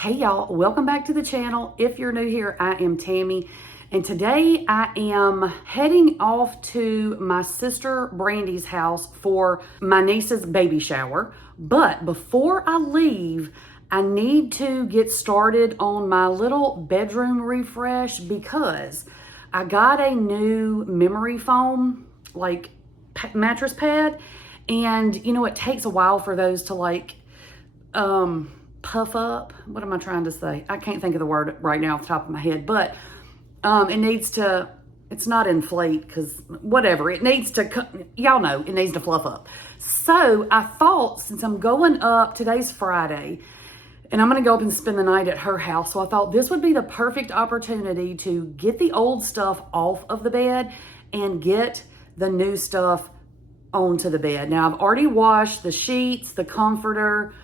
Hey y'all, welcome back to the channel. If you're new here, I am Tammy, and today I am heading off to my sister Brandy's house for my niece's baby shower. But before I leave, I need to get started on my little bedroom refresh because I got a new memory foam, like mattress pad, and you know, it takes a while for those to puff up. What am I trying to say? I can't think of the word right now off the top of my head, but it needs to, it's not inflate because whatever, it needs to, y'all know, it needs to fluff up. So I thought, since I'm going up, today's Friday, and I'm going to go up and spend the night at her house. So I thought this would be the perfect opportunity to get the old stuff off of the bed and get the new stuff onto the bed. Now I've already washed the sheets, the comforter,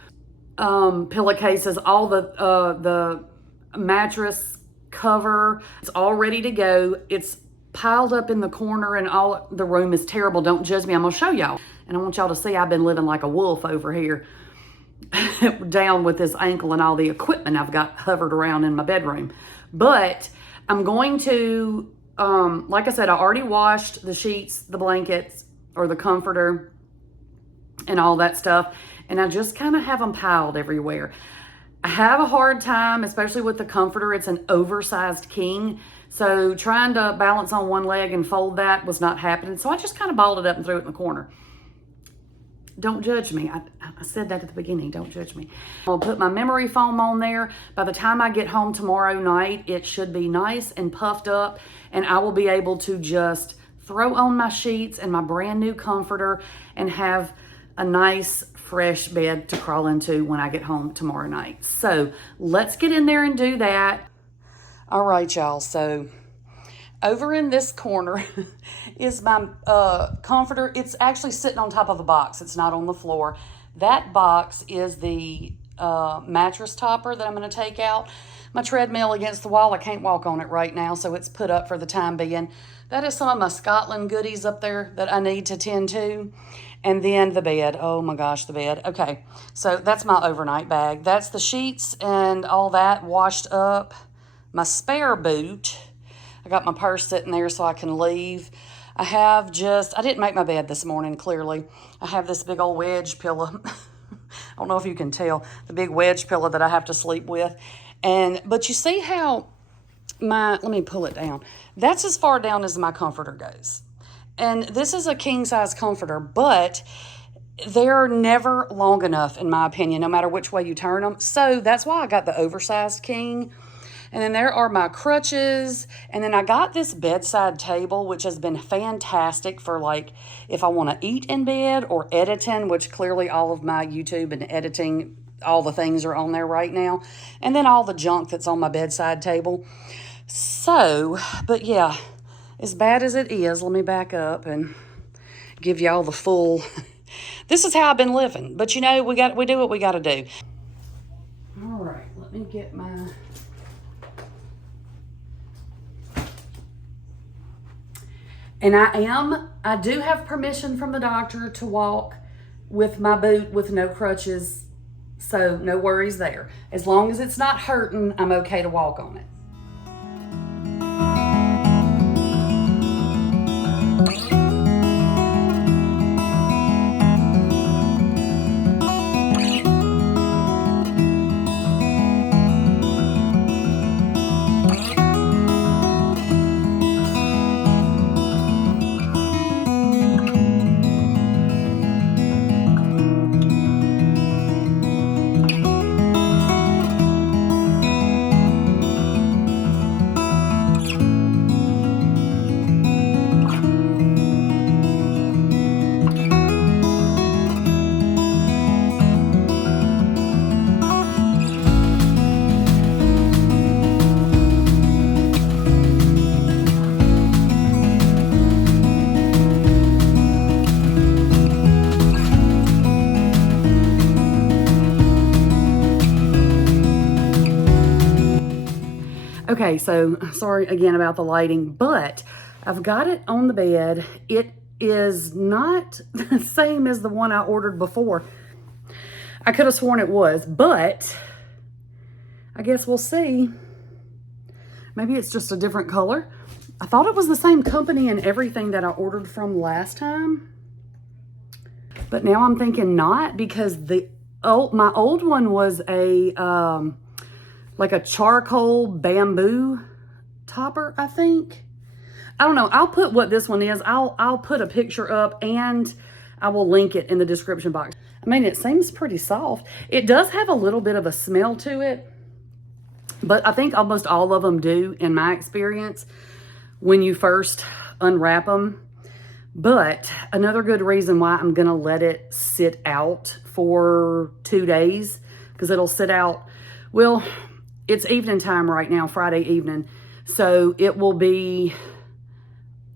pillowcases, all the mattress cover. It's all ready to go. It's piled up in the corner and all the room is terrible. Don't judge me. I'm gonna show y'all. And I want y'all to see I've been living like a wolf over here down with this ankle and all the equipment I've got hovered around in my bedroom. But I'm going to, like I said, I already washed the sheets, the blankets, or the comforter and all that stuff. And I just kind of have them piled everywhere. I have a hard time, especially with the comforter. It's an oversized king. So trying to balance on one leg and fold that was not happening. So I just kind of balled it up and threw it in the corner. Don't judge me. I said that at the beginning. Don't judge me. I'll put my memory foam on there. By the time I get home tomorrow night, it should be nice and puffed up. And I will be able to just throw on my sheets and my brand new comforter and have a nice fresh bed to crawl into when I get home tomorrow night. So let's get in there and do that. All right, y'all. So over in this corner is my comforter. It's actually sitting on top of a box. It's not on the floor. That box is the mattress topper that I'm going to take out. My treadmill against the wall. I can't walk on it right now, so it's put up for the time being. That is some of my Scotland goodies up there that I need to tend to. And then the bed. Oh my gosh, the bed. Okay, so that's my overnight bag. That's the sheets and all that washed up. My spare boot. I got my purse sitting there so I can leave. I didn't make my bed this morning, clearly. I have this big old wedge pillow. I don't know if you can tell. The big wedge pillow that I have to sleep with. But you see how let me pull it down. That's as far down as my comforter goes. And this is a king-size comforter, but they're never long enough, in my opinion, no matter which way you turn them. So that's why I got the oversized king. And then there are my crutches. And then I got this bedside table, which has been fantastic for, like, if I want to eat in bed or editing, which clearly all of my YouTube and editing, all the things are on there right now. And then all the junk that's on my bedside table. So, but yeah, as bad as it is, let me back up and give y'all the full. This is how I've been living. But you know, we do what we got to do. All right, let me get my. And I do have permission from the doctor to walk with my boot with no crutches. So no worries there. As long as it's not hurting, I'm okay to walk on it. Okay, so sorry again about the lighting, but I've got it on the bed. It is not the same as the one I ordered before. I could have sworn it was, but I guess we'll see. Maybe it's just a different color. I thought it was the same company and everything that I ordered from last time. But now I'm thinking not, because my old one was a like a charcoal bamboo topper, I think. I don't know. I'll put what this one is. I'll put a picture up and I will link it in the description box. I mean, it seems pretty soft. It does have a little bit of a smell to it, but I think almost all of them do, in my experience, when you first unwrap them. But another good reason why I'm going to let it sit out for 2 days, because it'll sit out, well, it's evening time right now, Friday evening. So it will be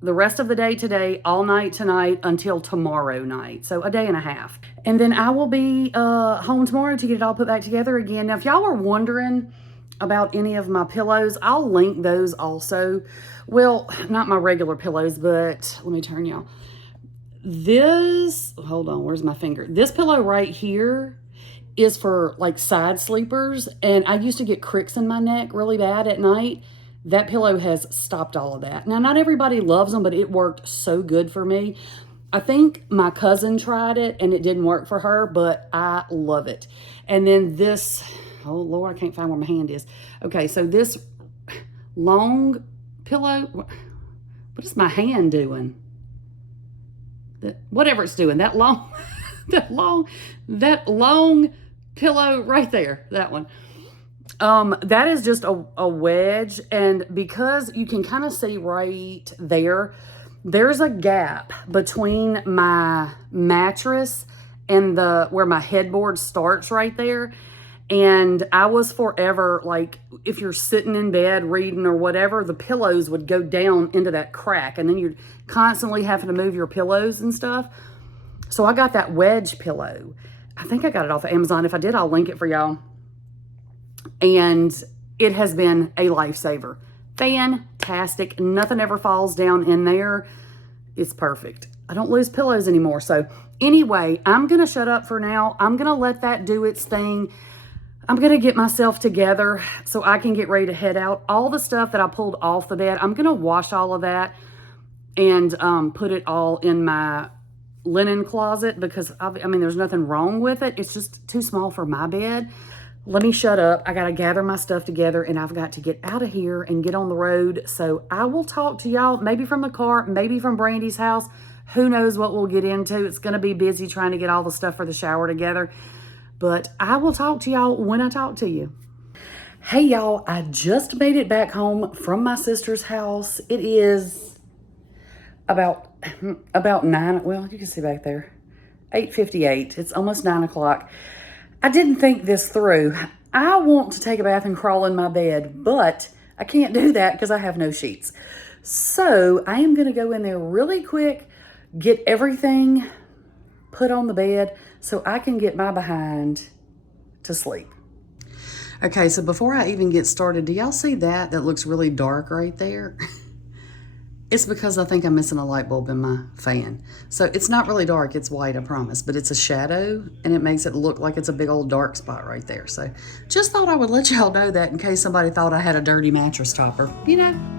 the rest of the day today, all night tonight, until tomorrow night. So a day and a half. And then I will be home tomorrow to get it all put back together again. Now, if y'all are wondering about any of my pillows, I'll link those also. Well, not my regular pillows, but let me turn y'all. This, hold on, where's my finger? This pillow right here is for like side sleepers. And I used to get cricks in my neck really bad at night. That pillow has stopped all of that. Now, not everybody loves them, but it worked so good for me. I think my cousin tried it and it didn't work for her, but I love it. And then this, oh Lord, I can't find where my hand is. Okay, so this long pillow, what is my hand doing? Whatever it's doing, that long, that long pillow right there, that one. That is just a wedge, and because you can kind of see right there, there's a gap between my mattress and where my headboard starts right there. And I was forever, like, if you're sitting in bed reading or whatever, the pillows would go down into that crack, and then you're constantly having to move your pillows and stuff. So I got that wedge pillow. I think I got it off of Amazon. If I did, I'll link it for y'all. And it has been a lifesaver. Fantastic. Nothing ever falls down in there. It's perfect. I don't lose pillows anymore. So anyway, I'm going to shut up for now. I'm going to let that do its thing. I'm going to get myself together so I can get ready to head out. All the stuff that I pulled off the bed, I'm going to wash all of that and put it all in my linen closet, because I mean, there's nothing wrong with it. It's just too small for my bed. Let me shut up. I got to gather my stuff together, and I've got to get out of here and get on the road. So I will talk to y'all, maybe from the car, maybe from Brandy's house. Who knows what we'll get into. It's going to be busy trying to get all the stuff for the shower together. But I will talk to y'all when I talk to you. Hey, y'all, I just made it back home from my sister's house. It is about 9, well, you can see back there, 8:58. It's almost 9 o'clock. I didn't think this through. I want to take a bath and crawl in my bed, but I can't do that because I have no sheets. So I am going to go in there really quick, get everything put on the bed so I can get my behind to sleep. Okay, so before I even get started, do y'all see that looks really dark right there? It's because I think I'm missing a light bulb in my fan. So it's not really dark, it's white, I promise, but it's a shadow and it makes it look like it's a big old dark spot right there. So just thought I would let y'all know that in case somebody thought I had a dirty mattress topper, you know.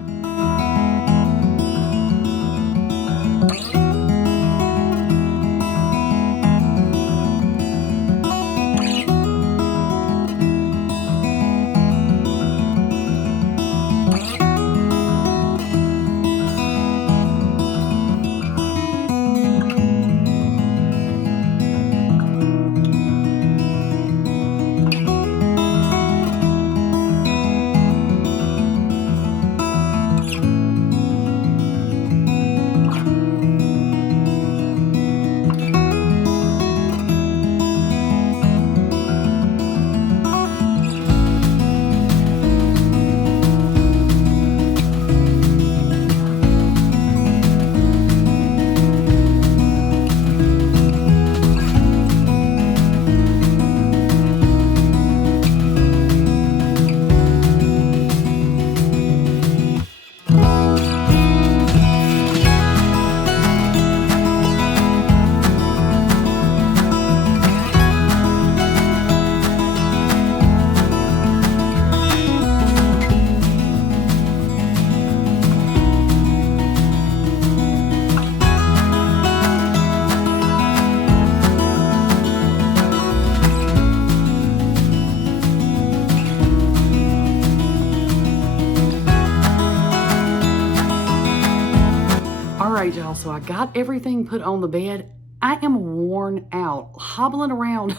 right, y'all, so I got everything put on the bed. I am worn out, hobbling around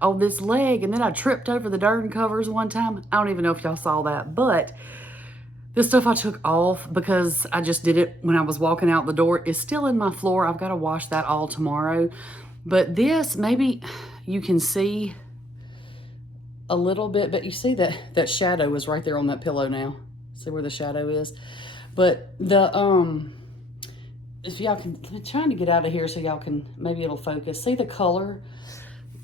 on this leg, and then I tripped over the darn covers one time. I don't even know if y'all saw that, but this stuff I took off because I just did it when I was walking out the door is still in my floor. I've got to wash that all tomorrow. But this, maybe you can see a little bit, but you see that shadow is right there on that pillow now. See where the shadow is? But the, if y'all can, I'm trying to get out of here so y'all can, maybe it'll focus. See the color?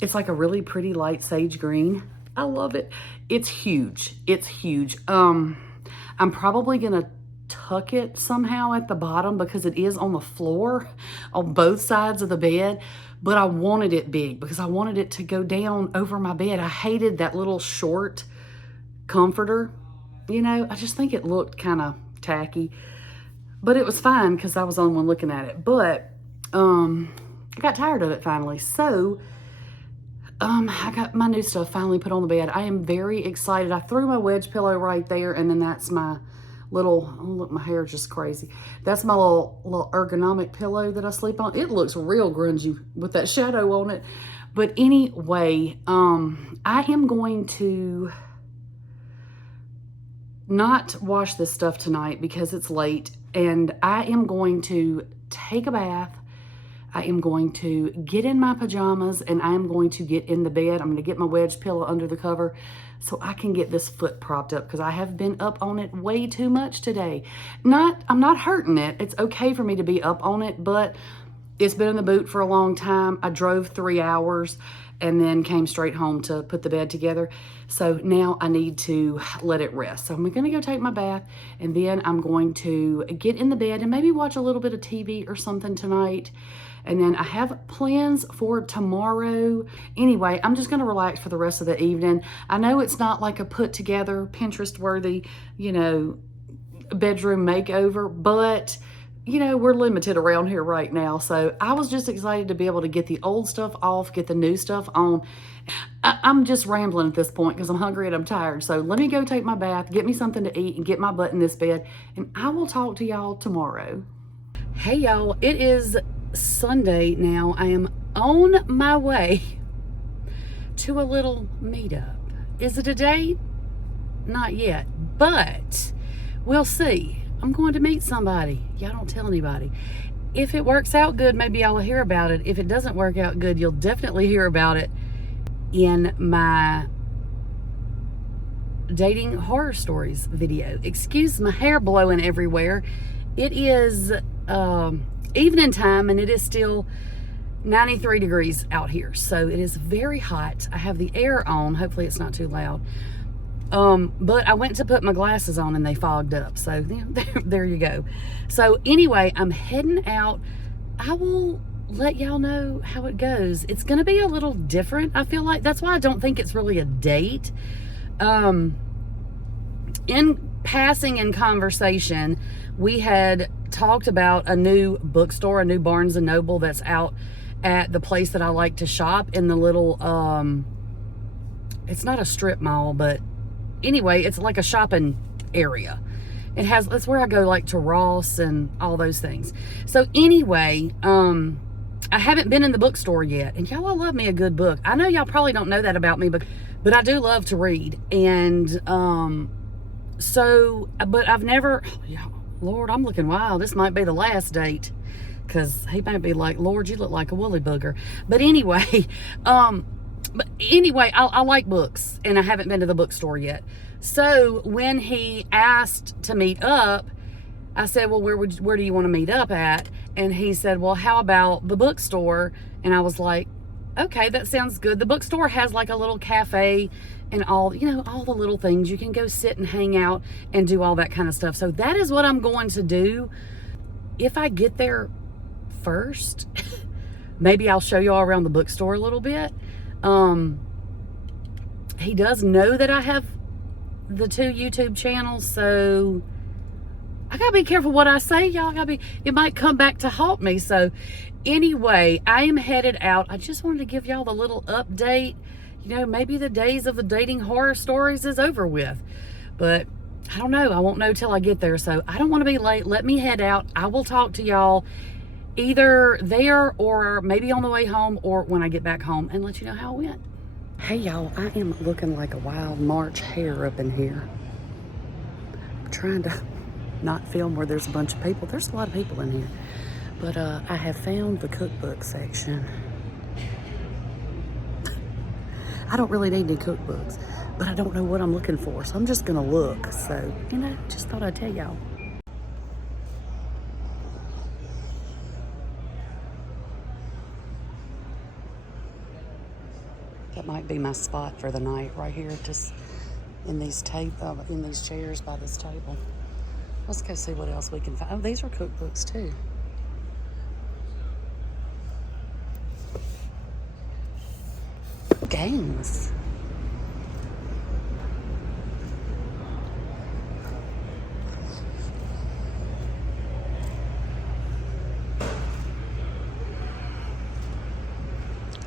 It's like a really pretty light sage green. I love it. It's huge. It's huge. I'm probably gonna tuck it somehow at the bottom because it is on the floor on both sides of the bed, but I wanted it big because I wanted it to go down over my bed. I hated that little short comforter. You know, I just think it looked kind of tacky, but it was fine because I was the only one looking at it. But I got tired of it finally. So I got my new stuff finally put on the bed. I am very excited. I threw my wedge pillow right there, and then that's my little, oh look, my hair is just crazy. That's my little ergonomic pillow that I sleep on. It looks real grungy with that shadow on it. But anyway, I am going to not wash this stuff tonight because it's late, and I am going to take a bath. I am going to get in my pajamas, and I am going to get in the bed. I'm going to get my wedge pillow under the cover so I can get this foot propped up because I have been up on it way too much today. I'm not hurting it. It's okay for me to be up on it, but it's been in the boot for a long time. I drove 3 hours and then came straight home to put the bed together. So now I need to let it rest. So I'm gonna go take my bath, and then I'm going to get in the bed and maybe watch a little bit of TV or something tonight. And then I have plans for tomorrow. Anyway, I'm just gonna relax for the rest of the evening. I know it's not like a put together, Pinterest worthy, you know, bedroom makeover, but you know, we're limited around here right now. So I was just excited to be able to get the old stuff off, get the new stuff on. I'm just rambling at this point because I'm hungry and I'm tired. So let me go take my bath, get me something to eat, and get my butt in this bed. And I will talk to y'all tomorrow. Hey y'all, it is Sunday now. I am on my way to a little meetup. Is it a date? Not yet, but we'll see. I'm going to meet somebody. Y'all don't tell anybody. If it works out good, maybe I'll hear about it. If it doesn't work out good, you'll definitely hear about it in my dating horror stories video. Excuse my hair blowing everywhere. It is evening time, and it is still 93 degrees out here. So it is very hot. I have the air on. Hopefully it's not too loud. But I went to put my glasses on and they fogged up. So there you go. So anyway, I'm heading out. I will let y'all know how it goes. It's going to be a little different. I feel like that's why I don't think it's really a date. In passing in conversation, we had talked about a new bookstore, a new Barnes & Noble that's out at the place that I like to shop in the little, it's not a strip mall, but anyway, it's like a shopping area. That's where I go like to Ross and all those things. So anyway, I haven't been in the bookstore yet. And y'all, I love me a good book. I know y'all probably don't know that about me, but I do love to read. And but I've never, Lord, I'm looking wild. This might be the last date. Because he might be like, Lord, you look like a woolly booger. But anyway, I like books, and I haven't been to the bookstore yet. So when he asked to meet up, I said, well, where do you want to meet up at? And he said, well, how about the bookstore? And I was like, okay, that sounds good. The bookstore has like a little cafe and all, you know, all the little things. You can go sit and hang out and do all that kind of stuff. So that is what I'm going to do. If I get there first, maybe I'll show you all around the bookstore a little bit. He does know that I have the 2 YouTube channels, so I gotta be careful what I say, y'all. It might come back to haunt me. So anyway, I am headed out. I just wanted to give y'all the little update. You know, maybe the days of the dating horror stories is over with, but I don't know. I won't know till I get there. So I don't want to be late. Let me head out. I will talk to y'all either there or maybe on the way home or when I get back home and let you know how it went. Hey y'all, I am looking like a wild March hare up in here. I'm trying to not film where there's a bunch of people. There's a lot of people in here. But I have found the cookbook section. I don't really need any cookbooks, but I don't know what I'm looking for, so I'm just gonna look. So, you know, just thought I'd tell y'all. That might be my spot for the night, right here, just in these chairs by this table. Let's go see what else we can find. Oh, these are cookbooks too. Games.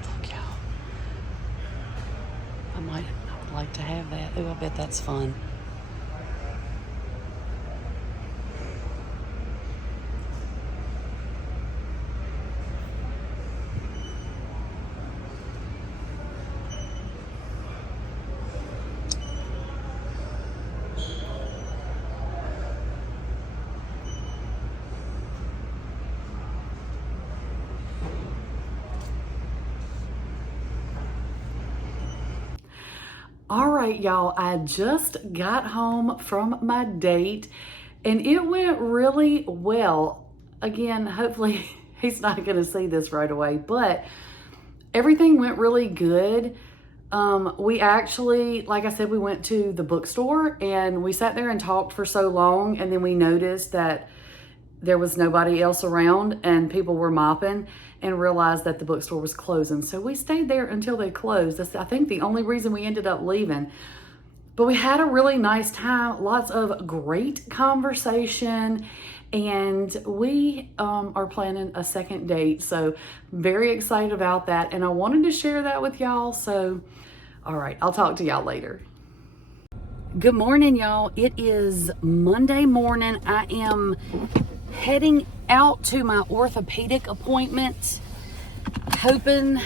Look, y'all. I would like to have that. Ooh, I bet that's fun. All right, y'all, I just got home from my date and it went really well. Again, hopefully he's not going to see this right away, but everything went really good. We actually, like I said, we went to the bookstore and we sat there and talked for so long, and then we noticed that there was nobody else around and people were mopping, and realized that the bookstore was closing. So we stayed there until they closed. That's, I think, the only reason we ended up leaving. But we had a really nice time, lots of great conversation, and we are planning a second date. So very excited about that, and I wanted to share that with y'all. So, all right, I'll talk to y'all later. Good morning, y'all. It is Monday morning. I am heading out to my orthopedic appointment, hoping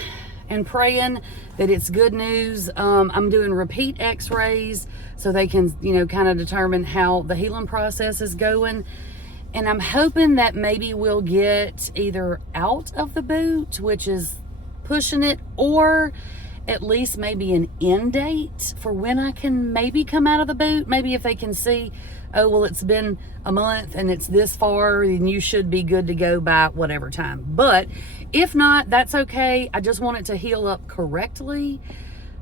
and praying that it's good news. I'm doing repeat x-rays so they can, you know, kind of determine how the healing process is going. And I'm hoping that maybe we'll get either out of the boot, which is pushing it, or at least maybe an end date for when I can maybe come out of the boot. Maybe if they can see, oh, well, it's been a month and it's this far, then you should be good to go by whatever time. But if not, that's okay. I just want it to heal up correctly.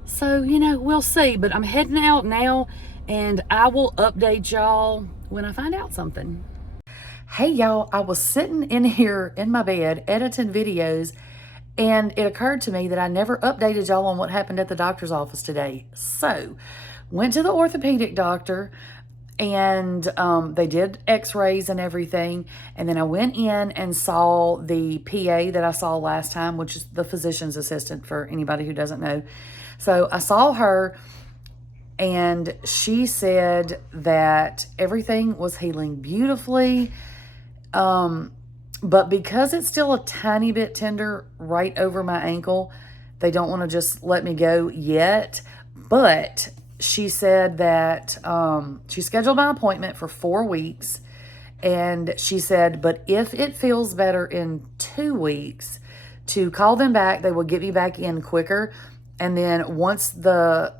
So, you know, we'll see. But I'm heading out now, and I will update y'all when I find out something. Hey, y'all, I was sitting in here in my bed editing videos, and it occurred to me that I never updated y'all on what happened at the doctor's office today. So, went to the orthopedic doctor, and they did x-rays and everything. And then I went in and saw the PA that I saw last time, which is the physician's assistant for anybody who doesn't know. So I saw her, and she said that everything was healing beautifully. But because it's still a tiny bit tender right over my ankle, they don't want to just let me go yet. But she said that she scheduled my appointment for 4 weeks. And she said, but if it feels better in 2 weeks, to call them back, they will get me back in quicker. And then once the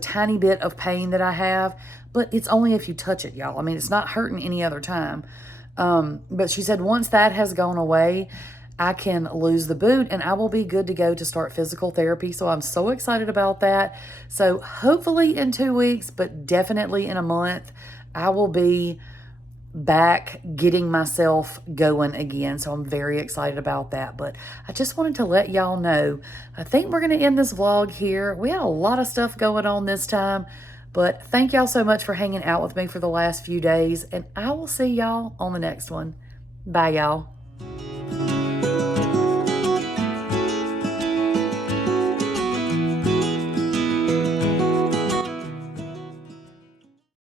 tiny bit of pain that I have, but it's only if you touch it, y'all. I mean, it's not hurting any other time. But she said once that has gone away, I can lose the boot and I will be good to go to start physical therapy. So I'm so excited about that. So hopefully in 2 weeks, but definitely in a month, I will be back getting myself going again. So I'm very excited about that. But I just wanted to let y'all know, I think we're going to end this vlog here. We had a lot of stuff going on this time. But thank y'all so much for hanging out with me for the last few days. And I will see y'all on the next one. Bye, y'all.